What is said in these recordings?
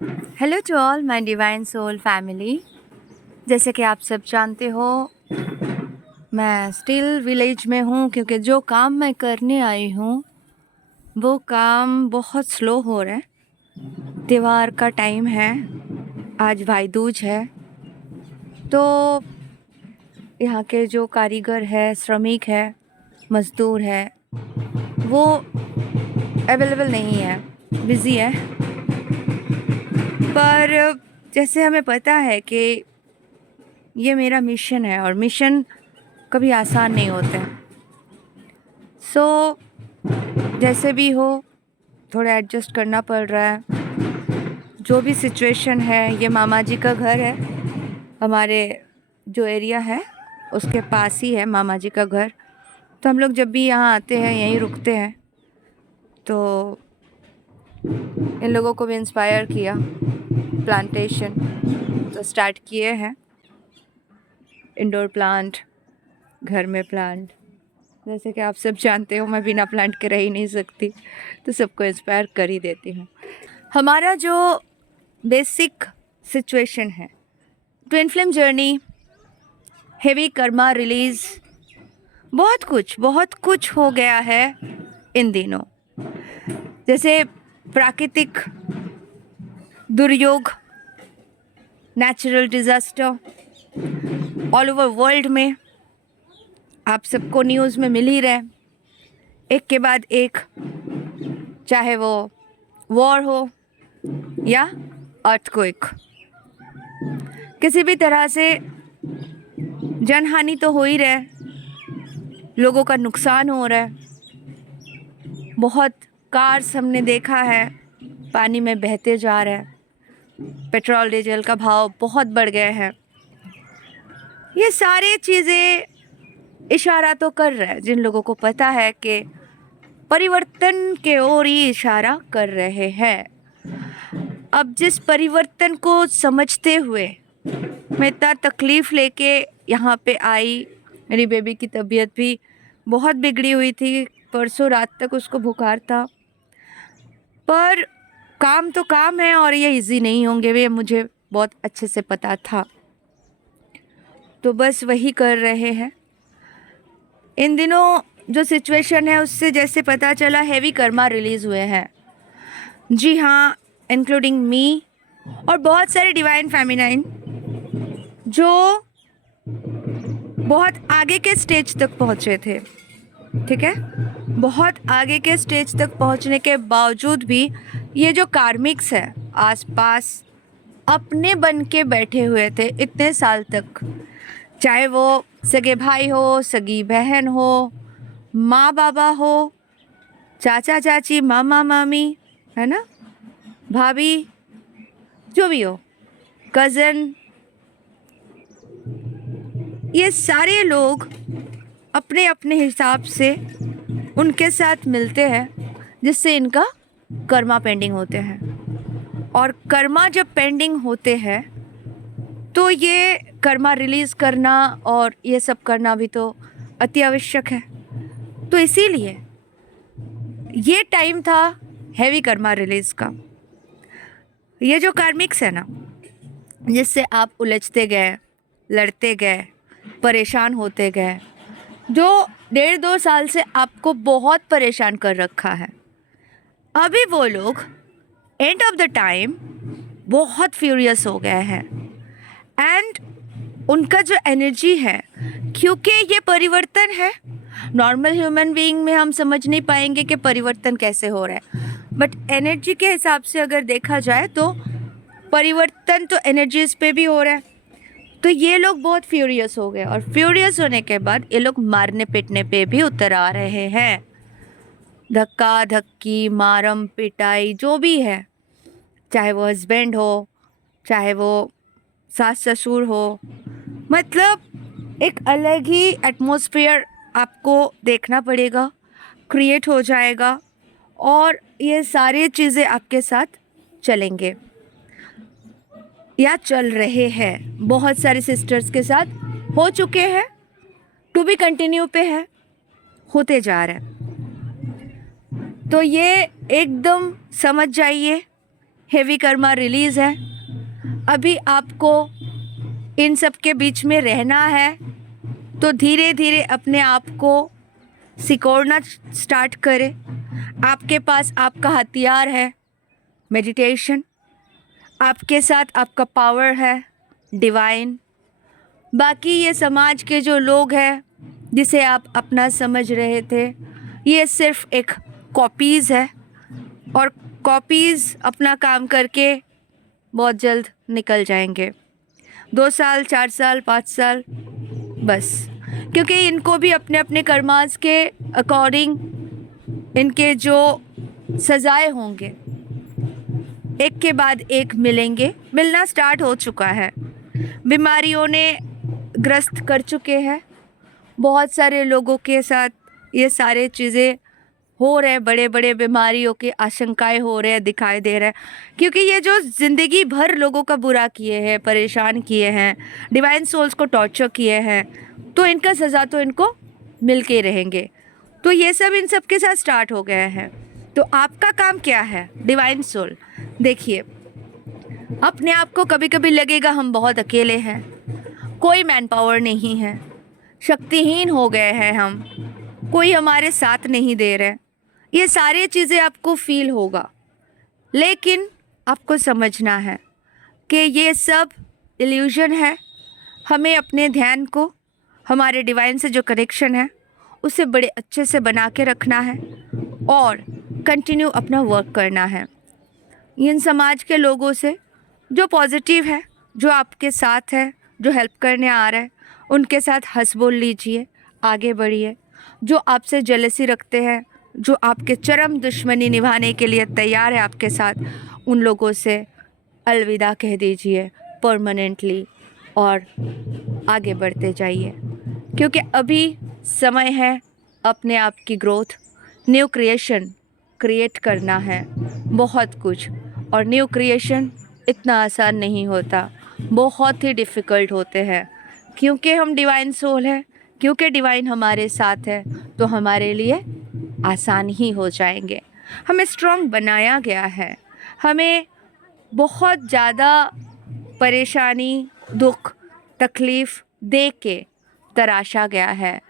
Hello to all my divine soul family. जैसे कि आप सब जानते हो, मैं स्टिल विलेज में हूँ क्योंकि जो काम मैं करने आई हूँ वो काम बहुत स्लो हो रहा है। त्योहार का टाइम है, आज भाई दूज है, तो यहाँ के जो कारीगर है, श्रमिक है, मज़दूर है, वो अवेलेबल नहीं है, बिज़ी है। पर जैसे हमें पता है कि ये मेरा मिशन है और मिशन कभी आसान नहीं होते। सो जैसे भी हो थोड़ा एडजस्ट करना पड़ रहा है। जो भी सिचुएशन है, ये मामा जी का घर है, हमारे जो एरिया है उसके पास ही है मामा जी का घर। तो हम लोग जब भी यहाँ आते हैं यहीं रुकते हैं। तो इन लोगों को भी इंस्पायर किया, प्लांटेशन तो स्टार्ट किए हैं। इंडोर प्लांट, घर में प्लांट। जैसे कि आप सब जानते हो, मैं बिना प्लांट के रह ही नहीं सकती, तो सबको इंस्पायर कर ही देती हूँ। हमारा जो बेसिक सिचुएशन है, twin flame journey, heavy karma release, बहुत कुछ हो गया है इन दिनों। जैसे प्राकृतिक दुर्योग, natural disaster all over world में आप सबको न्यूज़ में मिल ही रहे, एक के बाद एक, चाहे वो वॉर हो या अर्थक्वेक। किसी भी तरह से जनहानि तो हो ही रहा है, लोगों का नुकसान हो रहा है। बहुत कार्स हमने देखा है पानी में बहते जा रहे हैं, पेट्रोल डीजल का भाव बहुत बढ़ गए हैं। ये सारी चीज़ें इशारा तो कर रहा है, जिन लोगों को पता है कि परिवर्तन के ओर ही इशारा कर रहे हैं। अब जिस परिवर्तन को समझते हुए मैं इतना तकलीफ़ लेके यहाँ पे आई, मेरी बेबी की तबीयत भी बहुत बिगड़ी हुई थी, परसों रात तक उसको बुखार था। पर काम तो काम है और ये इजी नहीं होंगे, वे मुझे बहुत अच्छे से पता था। तो बस वही कर रहे हैं। इन दिनों जो सिचुएशन है उससे जैसे पता चला, हैवी कर्मा रिलीज़ हुए हैं। जी हाँ, इंक्लूडिंग मी और बहुत सारे डिवाइन फेमिनाइन जो बहुत आगे के स्टेज तक पहुँचे थे। ठीक है, बहुत आगे के स्टेज तक पहुँचने के बावजूद भी ये जो कार्मिक्स है आसपास अपने बन के बैठे हुए थे इतने साल तक, चाहे वो सगे भाई हो, सगी बहन हो, माँ बाबा हो, चाचा चाची, मामा मामी, है ना, भाभी, जो भी हो, कज़न, ये सारे लोग अपने अपने हिसाब से उनके साथ मिलते हैं, जिससे इनका कर्मा पेंडिंग होते हैं। और कर्मा जब पेंडिंग होते हैं तो ये कर्मा रिलीज़ करना और ये सब करना भी तो अति आवश्यक है। तो इसीलिए ये टाइम था हैवी कर्मा रिलीज़ का। ये जो कार्मिक्स है ना, जिससे आप उलझते गए, लड़ते गए, परेशान होते गए, जो 1.5-2 साल से आपको बहुत परेशान कर रखा है, अभी वो लोग एंड ऑफ द टाइम बहुत फ्यूरियस हो गए हैं। एंड उनका जो एनर्जी है, क्योंकि ये परिवर्तन है, नॉर्मल ह्यूमन बीइंग में हम समझ नहीं पाएंगे कि परिवर्तन कैसे हो रहा है, बट एनर्जी के हिसाब से अगर देखा जाए तो परिवर्तन तो एनर्जीज पे भी हो रहा है। तो ये लोग बहुत फ्यूरियस हो गए और फ्यूरियस होने के बाद ये लोग मारने पीटने पे भी उतर आ रहे हैं। धक्का धक्की, मारम पिटाई, जो भी है, चाहे वो हस्बैंड हो, चाहे वो सास ससुर हो, मतलब एक अलग ही एटमॉस्फेयर आपको देखना पड़ेगा, क्रिएट हो जाएगा और ये सारी चीज़ें आपके साथ चलेंगे या चल रहे हैं। बहुत सारी सिस्टर्स के साथ हो चुके हैं, टू बी कंटिन्यू पे है, होते जा रहे हैं। तो ये एकदम समझ जाइए हेवी कर्मा रिलीज़ है। अभी आपको इन सब के बीच में रहना है, तो धीरे धीरे अपने आप को सिकोड़ना स्टार्ट करें। आपके पास आपका हथियार है मेडिटेशन, आपके साथ आपका पावर है डिवाइन। बाकी ये समाज के जो लोग हैं जिसे आप अपना समझ रहे थे, ये सिर्फ एक कॉपीज़ है, और कॉपीज़ अपना काम करके बहुत जल्द निकल जाएंगे। 2 साल, 4 साल, 5 साल बस, क्योंकि इनको भी अपने अपने कर्मास के अकॉर्डिंग इनके जो सजाएं होंगे एक के बाद एक मिलेंगे, मिलना स्टार्ट हो चुका है। बीमारियों ने ग्रस्त कर चुके हैं बहुत सारे लोगों के साथ। ये सारे चीज़ें हो रहे हैं, बड़े बड़े बीमारियों की आशंकाएं हो रहे हैं, दिखाई दे रहा है, क्योंकि ये जो ज़िंदगी भर लोगों का बुरा किए हैं, परेशान किए हैं, डिवाइन सोल्स को टॉर्चर किए हैं, तो इनका सज़ा तो इनको मिल के रहेंगे। तो ये सब इन सब के साथ स्टार्ट हो गया है। तो आपका काम क्या है डिवाइन सोल? देखिए, अपने आप को कभी कभी लगेगा हम बहुत अकेले हैं, कोई मैन पावर नहीं है, शक्तिहीन हो गए हैं हम, कोई हमारे साथ नहीं दे रहे। ये सारी चीज़ें आपको फील होगा, लेकिन आपको समझना है कि ये सब इल्यूजन है। हमें अपने ध्यान को हमारे डिवाइन से जो कनेक्शन है उसे बड़े अच्छे से बना के रखना है और कंटिन्यू अपना वर्क करना है। इन समाज के लोगों से जो पॉजिटिव है, जो आपके साथ है, जो हेल्प करने आ रहा है, उनके साथ हंस बोल लीजिए, आगे बढ़िए। जो आपसे जेलसी रखते हैं, जो आपके चरम दुश्मनी निभाने के लिए तैयार है आपके साथ, उन लोगों से अलविदा कह दीजिए परमानेंटली और आगे बढ़ते जाइए, क्योंकि अभी समय है अपने आप की ग्रोथ, न्यू क्रिएशन क्रिएट करना है बहुत कुछ। और न्यू क्रिएशन इतना आसान नहीं होता, बहुत ही डिफ़िकल्ट होते हैं, क्योंकि हम डिवाइन सोल हैं, क्योंकि डिवाइन हमारे साथ है, तो हमारे लिए आसान ही हो जाएंगे। हमें स्ट्रॉन्ग बनाया गया है, हमें बहुत ज़्यादा परेशानी, दुख, तकलीफ़ दे के तराशा गया है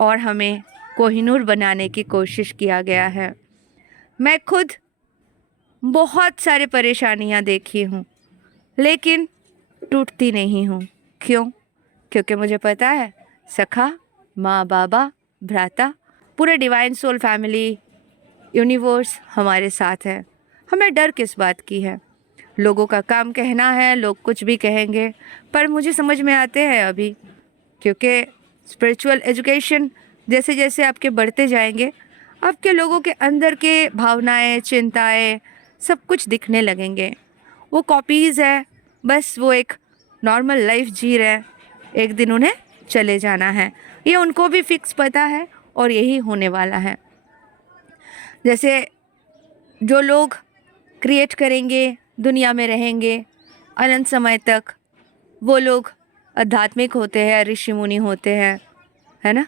और हमें कोहिनूर बनाने की कोशिश किया गया है। मैं खुद बहुत सारे परेशानियां देखी हूँ, लेकिन टूटती नहीं हूँ। क्यों? क्योंकि मुझे पता है सखा, माँ, बाबा, भ्राता, पूरे डिवाइन सोल फैमिली, यूनिवर्स हमारे साथ है। हमें डर किस बात की है? लोगों का काम कहना है, लोग कुछ भी कहेंगे, पर मुझे समझ में आते हैं अभी, क्योंकि स्पिरिचुअल एजुकेशन जैसे जैसे आपके बढ़ते जाएंगे, आपके लोगों के अंदर के भावनाएं, चिंताएं सब कुछ दिखने लगेंगे। वो कॉपीज़ है, बस वो एक नॉर्मल लाइफ जी रहे हैं, एक दिन उन्हें चले जाना है, ये उनको भी फिक्स पता है और यही होने वाला है। जैसे जो लोग क्रिएट करेंगे, दुनिया में रहेंगे अनंत समय तक, वो लोग आध्यात्मिक होते हैं, ऋषि मुनि होते हैं, है ना,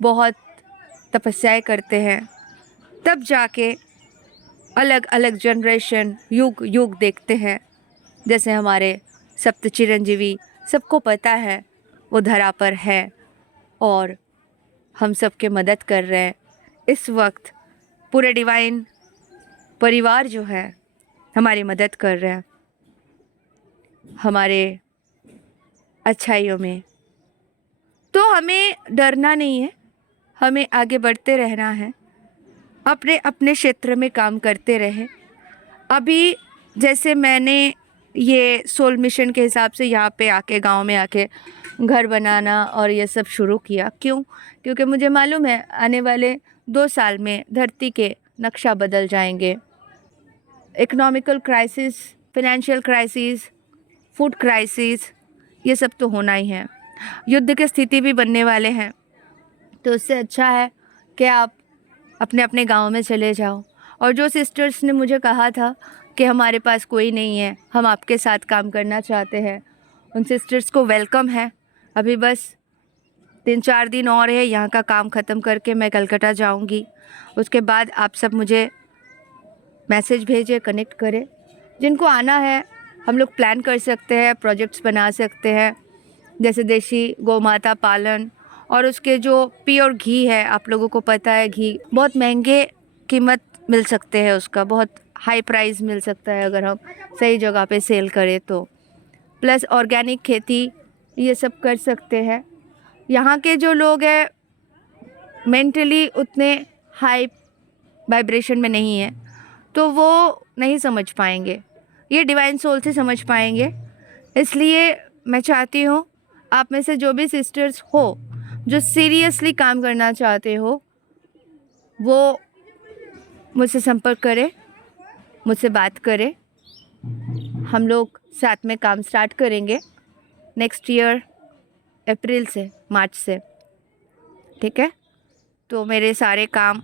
बहुत तपस्याएं करते हैं, तब जाके अलग अलग जनरेशन, युग युग देखते हैं। जैसे हमारे सप्त चिरंजीवी, सबको पता है वो धरा पर है और हम सबके मदद कर रहे हैं इस वक्त। पूरे डिवाइन परिवार जो है हमारी मदद कर रहे हैं हमारे अच्छाइयों में। तो हमें डरना नहीं है, हमें आगे बढ़ते रहना है, अपने अपने क्षेत्र में काम करते रहे। अभी जैसे मैंने ये सोल मिशन के हिसाब से यहाँ पे आके, गांव में आके घर बनाना और ये सब शुरू किया। क्यों? क्योंकि मुझे मालूम है आने वाले 2 साल में धरती के नक्शा बदल जाएंगे। Economical crisis, financial crisis, food crisis, ये सब तो होना ही है। युद्ध की स्थिति भी बनने वाले हैं। तो उससे अच्छा है कि आप अपने अपने गांव में चले जाओ। और जो सिस्टर्स ने मुझे कहा था कि हमारे पास कोई नहीं है, हम आपके साथ काम करना चाहते हैं, उन सिस्टर्स को वेलकम है। अभी बस 3-4 दिन और है, यहाँ का काम ख़त्म करके मैं कलकत्ता जाऊँगी। उसके बाद आप सब मुझे मैसेज भेजें, कनेक्ट करें। जिनको आना है हम लोग प्लान कर सकते हैं, प्रोजेक्ट्स बना सकते हैं, जैसे देशी गौ माता पालन और उसके जो प्योर घी है, आप लोगों को पता है घी बहुत महंगे कीमत मिल सकते हैं, उसका बहुत हाई प्राइस मिल सकता है अगर हम सही जगह पे सेल करें तो। प्लस ऑर्गेनिक खेती ये सब कर सकते हैं। यहाँ के जो लोग हैं मेंटली उतने हाई वाइब्रेशन में नहीं है, तो वो नहीं समझ पाएंगे, ये डिवाइन सोल से समझ पाएंगे। इसलिए मैं चाहती हूँ आप में से जो भी सिस्टर्स हो जो सीरियसली काम करना चाहते हो, वो मुझसे संपर्क करें, मुझसे बात करें। हम लोग साथ में काम स्टार्ट करेंगे नेक्स्ट ईयर अप्रैल से, मार्च से, ठीक है। तो मेरे सारे काम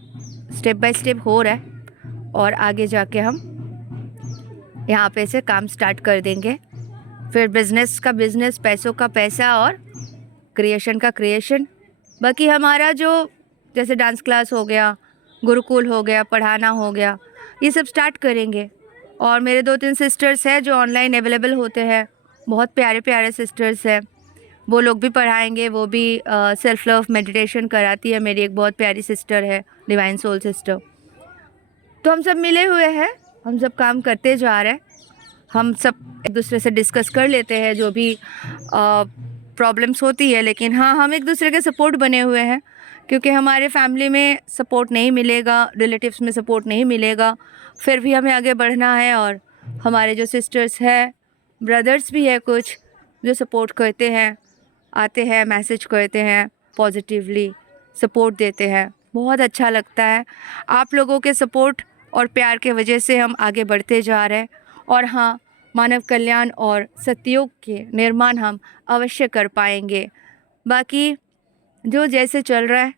स्टेप बाय स्टेप हो रहा है और आगे जाके हम यहाँ पे से काम स्टार्ट कर देंगे। फिर बिज़नेस का बिज़नेस, पैसों का पैसा और क्रिएशन का क्रिएशन। बाकी हमारा जो जैसे डांस क्लास हो गया, गुरुकुल हो गया, पढ़ाना हो गया, ये सब स्टार्ट करेंगे। और मेरे 2-3 सिस्टर्स हैं जो ऑनलाइन अवेलेबल होते हैं, बहुत प्यारे प्यारे सिस्टर्स हैं, वो लोग भी पढ़ाएंगे। वो भी सेल्फ लव मेडिटेशन कराती है, मेरी एक बहुत प्यारी सिस्टर है, डिवाइन सोल सिस्टर। तो हम सब मिले हुए हैं, हम सब काम करते जा रहे हैं। हम सब एक दूसरे से डिस्कस कर लेते हैं जो भी प्रॉब्लम्स होती है, लेकिन हाँ, हम एक दूसरे के सपोर्ट बने हुए हैं, क्योंकि हमारे फैमिली में सपोर्ट नहीं मिलेगा, रिलेटिव्स में सपोर्ट नहीं मिलेगा, फिर भी हमें आगे बढ़ना है। और हमारे जो सिस्टर्स हैं, ब्रदर्स भी है कुछ जो सपोर्ट करते हैं, आते हैं, मैसेज करते हैं, पॉजिटिवली सपोर्ट देते हैं, बहुत अच्छा लगता है। आप लोगों के सपोर्ट और प्यार के वजह से हम आगे बढ़ते जा रहे हैं। और हाँ, मानव कल्याण और सतयुग के निर्माण हम अवश्य कर पाएंगे। बाकी जो जैसे चल रहा है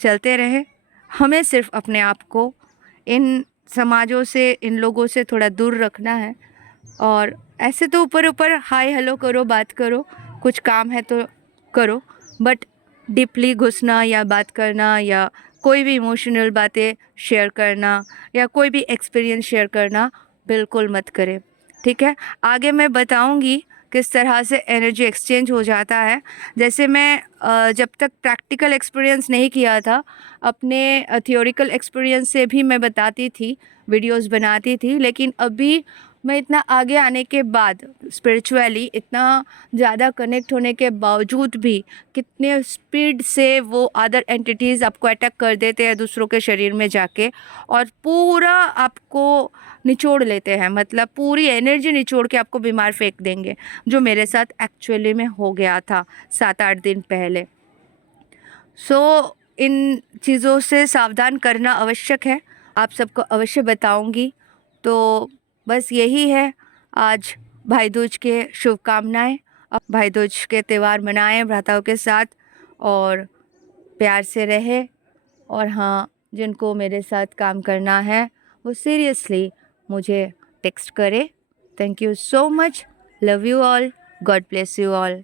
चलते रहे, हमें सिर्फ अपने आप को इन समाजों से, इन लोगों से थोड़ा दूर रखना है। और ऐसे तो ऊपर ऊपर हाय हेलो करो, बात करो, कुछ काम है तो करो, बट डीपली घुसना या बात करना या कोई भी इमोशनल बातें शेयर करना या कोई भी एक्सपीरियंस शेयर करना बिल्कुल मत करें, ठीक है। आगे मैं बताऊंगी किस तरह से एनर्जी एक्सचेंज हो जाता है। जैसे मैं जब तक प्रैक्टिकल एक्सपीरियंस नहीं किया था, अपने थियोरिकल एक्सपीरियंस से भी मैं बताती थी, वीडियोस बनाती थी, लेकिन अभी मैं इतना आगे आने के बाद, स्पिरिचुअली इतना ज़्यादा कनेक्ट होने के बावजूद भी, कितने स्पीड से वो अदर एंटिटीज़ आपको अटैक कर देते हैं दूसरों के शरीर में जाके, और पूरा आपको निचोड़ लेते हैं, मतलब पूरी एनर्जी निचोड़ के आपको बीमार फेंक देंगे, जो मेरे साथ एक्चुअली में हो गया था 7-8 दिन पहले। सो इन चीज़ों से सावधान करना आवश्यक है, आप सबको अवश्य बताऊंगी। तो बस यही है, आज भाई दूज के शुभकामनाएं। अब भाई दूज के त्यौहार मनाएं भ्राताओं के साथ और प्यार से रहे। और हाँ, जिनको मेरे साथ काम करना है वो सीरियसली मुझे टेक्स्ट करें। Thank you so much, love you all, God bless you all.